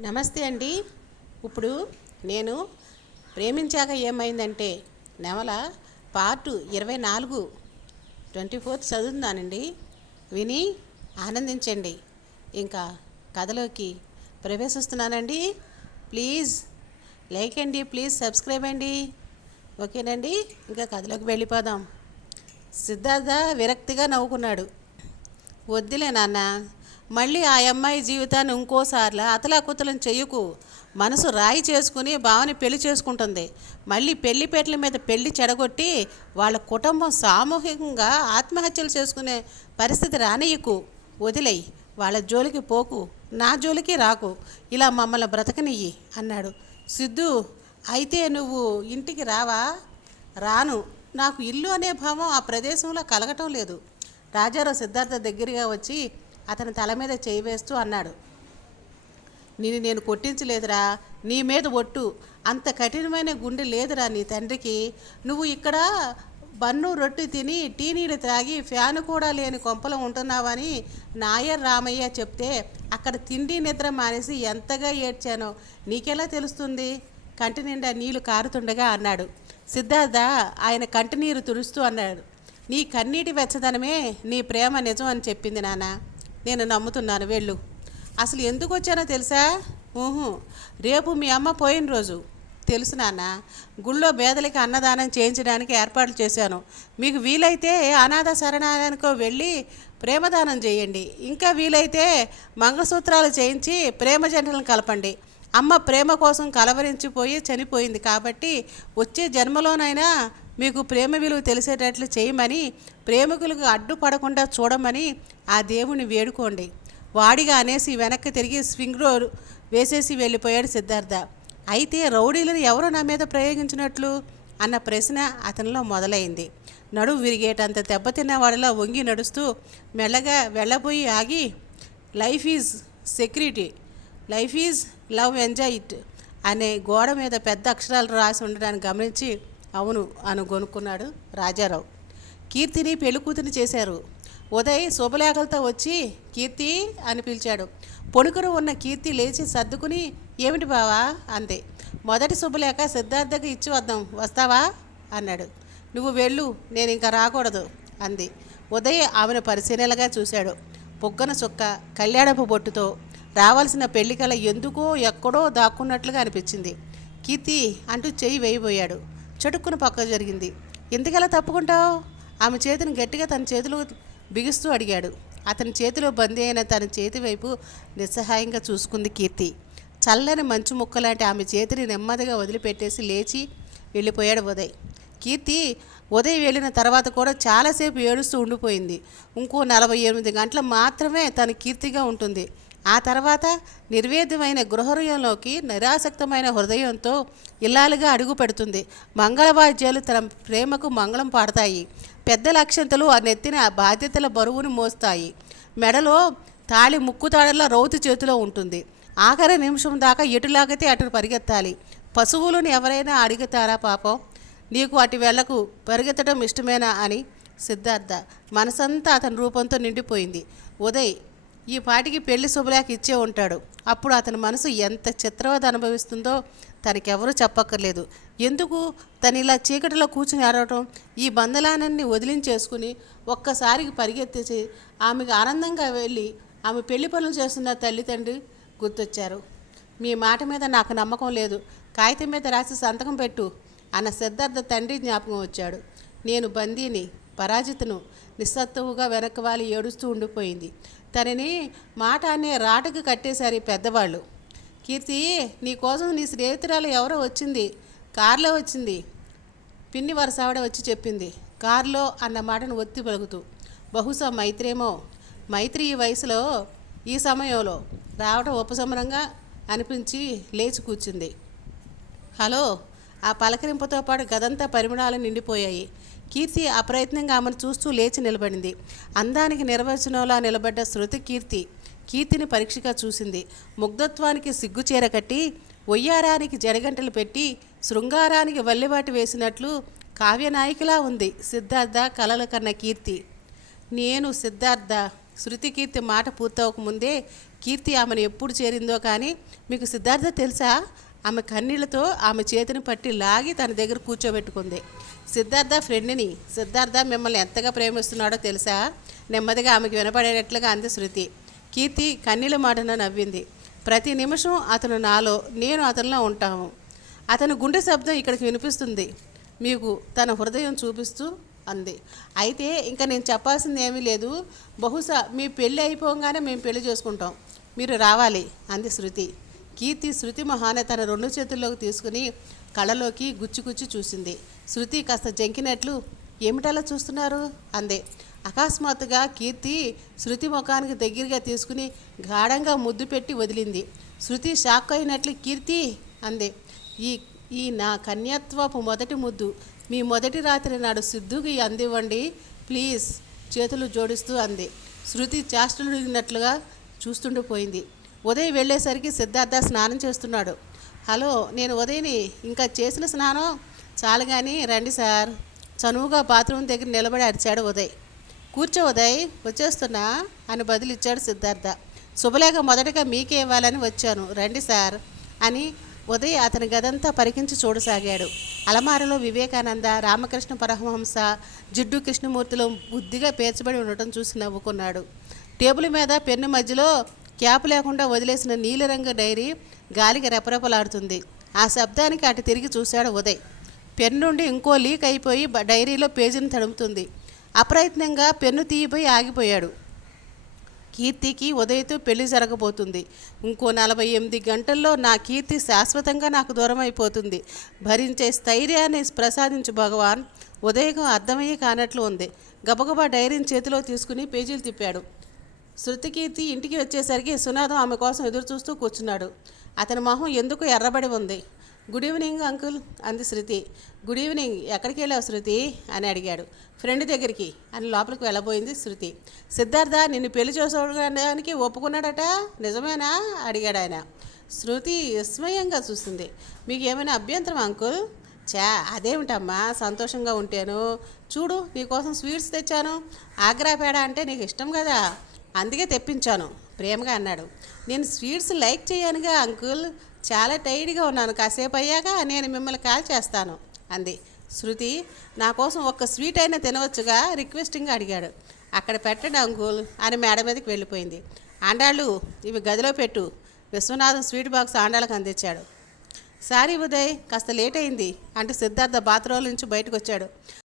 నమస్తే అండి. ఇప్పుడు నేను ప్రేమించాక ఏమైందంటే నవల పార్టు ఇరవై నాలుగు ట్వంటీ ఫోర్త్ చదువుతున్నానండి. విని ఆనందించండి. ఇంకా కథలోకి ప్రవేశిస్తున్నానండి. ప్లీజ్ లైక్ అండి ప్లీజ్ సబ్స్క్రైబ్ అండి. ఓకేనండి? ఇంకా కథలోకి వెళ్ళిపోదాం. సిద్ధార్థ విరక్తిగా నవ్వుకున్నాడు. వద్దులే నాన్న మళ్ళీ ఆ అమ్మాయి జీవితాన్ని ఇంకోసార్లు అతలాకుతలం చెయ్యకు మనసు రాయి చేసుకుని భావని పెళ్ళి చేసుకుంటుంది. మళ్ళీ పెళ్ళిపేటల మీద పెళ్ళి చెడగొట్టి వాళ్ళ కుటుంబం సామూహికంగా ఆత్మహత్యలు చేసుకునే పరిస్థితి రానియకు వదిలేయి వాళ్ళ జోలికి పోకు నా జోలికి రాకు. ఇలా మమ్మల్ని బ్రతకనియ్యి అన్నాడు. సిద్ధు అయితే నువ్వు ఇంటికి రావా? రాను. నాకు ఇల్లు అనే భావం ఆ ప్రదేశంలో కలగటం లేదు. రాజారావు సిద్ధార్థ దగ్గరగా వచ్చి అతని తల మీద చేయి వేస్తూ అన్నాడు. నిన్ను నేను కొట్టించలేదురా నీ మీద ఒట్టు. అంత కఠినమైన గుండె లేదురా నీ తండ్రికి. నువ్వు ఇక్కడ బన్ను రొట్టి తిని టీ నీళ్ళు త్రాగి ఫ్యాను కూడా లేని కొంపలో ఉంటున్నావని నాయర్ రామయ్య చెప్తే అక్కడ తిండి నిద్ర మానేసి ఎంతగా ఏడ్చానో నీకెలా తెలుస్తుంది? కంటి నిండా నీళ్ళు కారుతుండగా అన్నాడు. సిద్ధార్థ ఆయన కంటి నీరు తుడుస్తూ అన్నాడు. నీ కన్నీటి వెచ్చదనమే నీ ప్రేమ నిజం అని చెప్పింది నాన్న. నేను నమ్ముతున్నాను వెళ్ళు. అసలు ఎందుకు వచ్చానో తెలుసా? ఊహు. రేపు మీ అమ్మ పోయిన రోజు తెలుసు నాన్న గుళ్ళో పేదలకి అన్నదానం చేయించడానికి ఏర్పాట్లు చేశాను. మీకు వీలైతే అనాథ శరణాలయానికో వెళ్ళి ప్రేమదానం చేయండి. ఇంకా వీలైతే మంగళసూత్రాలు చేయించి ప్రేమ జంటలను కలపండి. అమ్మ ప్రేమ కోసం కలవరించిపోయి చనిపోయింది కాబట్టి వచ్చే జన్మలోనైనా మీకు ప్రేమ విలువ తెలిసేటట్లు చేయమని ప్రేమికులకు అడ్డుపడకుండా చూడమని ఆ దేవుని వేడుకోండి. వాడిగా అనేసి వెనక్కి తిరిగి స్వింగ్ రోల్ వేసేసి వెళ్ళిపోయాడు సిద్ధార్థ. అయితే రౌడీలను ఎవరు నా మీద ప్రయోగించినట్లు? అన్న ప్రశ్న అతనిలో మొదలైంది. నడువు విరిగేటంత దెబ్బతిన్న వాడిలో వంగి నడుస్తూ మెల్లగా వెళ్ళబోయి ఆగి life is security. Life is love enjoy it అనే గోడ మీద పెద్ద అక్షరాలు రాసి ఉండడాన్ని గమనించి అవును అని కొనుక్కున్నాడు రాజారావు. కీర్తిని పెళ్ళికూతుని చేశారు. ఉదయ్ శుభలేఖలతో వచ్చి కీర్తి అని పిలిచాడు. పొణుకును ఉన్న కీర్తి లేచి సర్దుకుని ఏమిటి బావా? అంది. మొదటి శుభలేఖ సిద్ధార్థకు ఇచ్చి వద్దాం వస్తావా? అన్నాడు. నువ్వు వెళ్ళు నేను ఇంకా రాకూడదు అంది. ఉదయ్ ఆమెను పరిశీలనగా చూశాడు. పొగ్గన చుక్క కళ్యాణపు బొట్టుతో రావాల్సిన పెళ్ళికల ఎందుకో ఎక్కడో దాక్కున్నట్లుగా అనిపించింది. కీర్తి అంటూ చెయ్యి వేయబోయాడు. చటుక్కున పక్క జరిగింది. ఎందుకలా తప్పుకుంటావు? ఆమె చేతిని గట్టిగా తన చేతులు బిగిస్తూ అడిగాడు. అతని చేతిలో బందీ అయిన తన చేతి వైపు నిస్సహాయంగా చూసుకుంది కీర్తి. చల్లని మంచు ముక్కలాంటి ఆమె చేతిని నెమ్మదిగా వదిలిపెట్టేసి లేచి వెళ్ళిపోయాడు ఉదయ్. కీర్తి ఉదయ్ వెళ్ళిన తర్వాత కూడా చాలాసేపు ఏడుస్తూ ఉండిపోయింది. ఇంకో నలభై ఎనిమిది గంటలు మాత్రమే తన కీర్తిగా ఉంటుంది. ఆ తర్వాత నిర్వేద్యమైన గృహహృయంలోకి నిరాసక్తమైన హృదయంతో ఇల్లాలుగా అడుగు పెడుతుంది. మంగళవాద్యాలు తన ప్రేమకు మంగళం పాడతాయి. పెద్ద లక్ష్యంతలు ఆ నెత్తిన బాధ్యతల బరువును మోస్తాయి. మెడలో తాళి ముక్కు తాళల్లో రౌతు చేతిలో ఉంటుంది. ఆఖరి నిమిషం దాకా ఎటులాగితే అటు పరిగెత్తాలి. పశువులను ఎవరైనా అడుగుతారా పాపం? నీకు అటు వెళ్ళకు పరిగెత్తడం ఇష్టమేనా అని సిద్ధార్థ మనసంతా అతని రూపంతో నిండిపోయింది. ఉదయ్ ఈ పాటికి పెళ్ళి శుభలేఖ ఇచ్చే ఉంటాడు. అప్పుడు అతని మనసు ఎంత చిత్రవద అనుభవిస్తుందో తనకెవరూ చెప్పక్కర్లేదు. ఎందుకు? తను ఇలా చీకటిలో కూర్చుని ఆడవటం ఈ బంధలానాన్ని వదిలించేసుకుని ఒక్కసారికి పరిగెత్తేసి ఆమెకు ఆనందంగా వెళ్ళి ఆమె పెళ్ళి పనులు చేస్తున్న తల్లిదండ్రి గుర్తొచ్చారు. మీ మాట మీద నాకు నమ్మకం లేదు. కాగితం మీద రాసి సంతకం పెట్టు అన్న సిద్ధార్థ తండ్రి జ్ఞాపకం వచ్చాడు. నేను బందీని పరాజితను నిస్సత్తువుగా వెనక్కి వాలి ఏడుస్తూ ఉండిపోయింది. తనని మాట అనే రాటకు కట్టేశారు ఈ పెద్దవాళ్ళు. కీర్తి నీ కోసం నీ స్నేహితురాలు ఎవరో వచ్చింది. కారులో వచ్చింది. పిన్ని వరసావిడ వచ్చి చెప్పింది. కారులో అన్న మాటను ఒత్తి పలుకుతూ బహుశా మైత్రేమో. మైత్రి ఈ వయసులో ఈ సమయంలో రావడం ఉపశమనంగా అనిపించి లేచి కూర్చుంది. హలో ఆ పలకరింపుతో పాటు గదంతా పరిమళాలు నిండిపోయాయి. కీర్తి అప్రయత్నంగా ఆమెను చూస్తూ లేచి నిలబడింది. అందానికి నిర్వచనంలా నిలబడ్డ శృతి కీర్తి కీర్తిని పరీక్షగా చూసింది. ముగ్ధత్వానికి సిగ్గు చేరకట్టి ఒయ్యారానికి జడగంటలు పెట్టి శృంగారానికి వల్లివాటి వేసినట్లు కావ్యనాయికలా ఉంది సిద్ధార్థ కలల కన్న కీర్తి. నేను సిద్ధార్థ శృతి కీర్తి మాట పూర్తవకముందే కీర్తి ఆమెను ఎప్పుడు చేరిందో కానీ మీకు సిద్ధార్థ తెలుసా? ఆమె కన్నీళ్ళతో ఆమె చేతిని పట్టి లాగి తన దగ్గర కూర్చోబెట్టుకుంది. సిద్ధార్థ ఫ్రెండ్ని సిద్ధార్థ మిమ్మల్ని ఎంతగా ప్రేమిస్తున్నాడో తెలుసా? నెమ్మదిగా ఆమెకు వినపడేటట్లుగా అంది శృతి. కీర్తి కన్నీళ్ళ మాటన నవ్వింది. ప్రతి నిమిషం అతను నాలో నేను అతనిలో ఉంటాము. అతని గుండె శబ్దం ఇక్కడికి వినిపిస్తుంది. మీకు తన హృదయం చూపిస్తూ అంది. అయితే ఇంకా నేను చెప్పాల్సింది ఏమీ లేదు. బహుశా మీ పెళ్ళి అయిపోగానే మేము పెళ్ళి చేసుకుంటాం. మీరు రావాలి అంది శృతి. కీర్తి శృతి మహానే తన రెండు చేతుల్లోకి తీసుకుని కళ్ళలోకి గుచ్చి గుచ్చి చూసింది. శృతి కాస్త జంకినట్లు ఏమిటలా చూస్తున్నారు? అందే. అకస్మాత్తుగా కీర్తి శృతి ముఖానికి దగ్గరగా తీసుకుని గాఢంగా ముద్దు పెట్టి వదిలింది. శృతి షాక్ అయినట్లు కీర్తి? అందే. ఈ ఈ నా కన్యత్వపు మొదటి ముద్దు. మీ మొదటి రాత్రి నాడు సిద్ధుకి అందివ్వండి ప్లీజ్. చేతులు జోడిస్తూ అంది. శృతి చేష్టలుడినట్లుగా చూస్తుండిపోయింది. ఉదయ్ వెళ్ళేసరికి సిద్ధార్థ స్నానం చేస్తున్నాడు. హలో నేను ఉదయ్ని ఇంకా చేసిన స్నానం చాలు కానీ రండి సార్. చనువుగా బాత్రూమ్ దగ్గర నిలబడి అరిచాడు ఉదయ్. కూర్చో ఉదయ్ వచ్చేస్తున్నా అని బదులిచ్చాడు సిద్ధార్థ. శుభలేఖ మొదటగా మీకే ఇవ్వాలని వచ్చాను రండి సార్ అని ఉదయ్ అతని గదంతా పరికించి చూడసాగాడు. అలమారలో వివేకానంద రామకృష్ణ పరమహంస జిడ్డు కృష్ణమూర్తిలో బుద్ధిగా పేర్చబడి ఉండటం చూసి నవ్వుకున్నాడు. టేబుల్ మీద పెన్ను మధ్యలో క్యాప్ లేకుండా వదిలేసిన నీలిరంగు డైరీ గాలికి రెపరెపలాడుతుంది. ఆ శబ్దానికి అటు తిరిగి చూశాడు ఉదయ్. పెన్ నుండి ఇంకో లీక్ అయిపోయి డైరీలో పేజీని తడుముతుంది. అప్రయత్నంగా పెన్ను తీయిపోయి ఆగిపోయాడు. కీర్తికి ఉదయ్తో పెళ్ళి జరగబోతుంది. ఇంకో నలభై ఎనిమిది గంటల్లో నా కీర్తి శాశ్వతంగా నాకు దూరం అయిపోతుంది భరించే స్థైర్యాన్ని ప్రసాదించు భగవాన్. ఉదయకు అర్థమయ్యే కానట్లు ఉంది. గబగబా డైరీని చేతిలో తీసుకుని పేజీలు తిప్పాడు. శృతికీర్తి ఇంటికి వచ్చేసరికి సునాదం ఆమె కోసం ఎదురు చూస్తూ కూర్చున్నాడు. అతని మొహం ఎందుకు ఎర్రబడి ఉంది? గుడ్ ఈవినింగ్ అంకుల్ అంది శృతి. గుడ్ ఈవినింగ్ ఎక్కడికి వెళ్ళావు శృతి? అని అడిగాడు. ఫ్రెండ్ దగ్గరికి అని లోపలికి వెళ్ళబోయింది శృతి. సిద్ధార్థ నిన్ను పెళ్ళి చేసుకోవడానికి ఒప్పుకున్నాడట? నిజమేనా? అడిగాడు ఆయన. శృతి విస్మయంగా చూస్తుంది మీకు ఏమైనా అభ్యంతరం అంకుల్? చా అదేమిటమ్మా? సంతోషంగా ఉంటేను. చూడు నీకోసం స్వీట్స్ తెచ్చాను. ఆగ్రా పేడ అంటే నీకు ఇష్టం కదా? అందుకే తెప్పించాను. ప్రేమగా అన్నాడు. నేను స్వీట్స్ లైక్ చేయనుగా అంకుల్. చాలా టైర్డ్గా ఉన్నాను. కాసేపు అయ్యాక నేను మిమ్మల్ని కాల్ చేస్తాను అంది. శృతి నా కోసం ఒక్క స్వీట్ అయినా తినవచ్చుగా? రిక్వెస్టింగ్గా అడిగాడు. అక్కడ పెట్టండి అంకుల్ అని మేడ మీదకి వెళ్ళిపోయింది. ఆండాళ్ళు ఇవి గదిలో పెట్టు. విశ్వనాథం స్వీట్ బాక్స్ ఆండాళ్ళకు అందించాడు. సారీ ఉదయ్ కాస్త లేట్ అయింది అంటూ సిద్ధార్థ బాత్రూమ్ నుంచి బయటకు వచ్చాడు.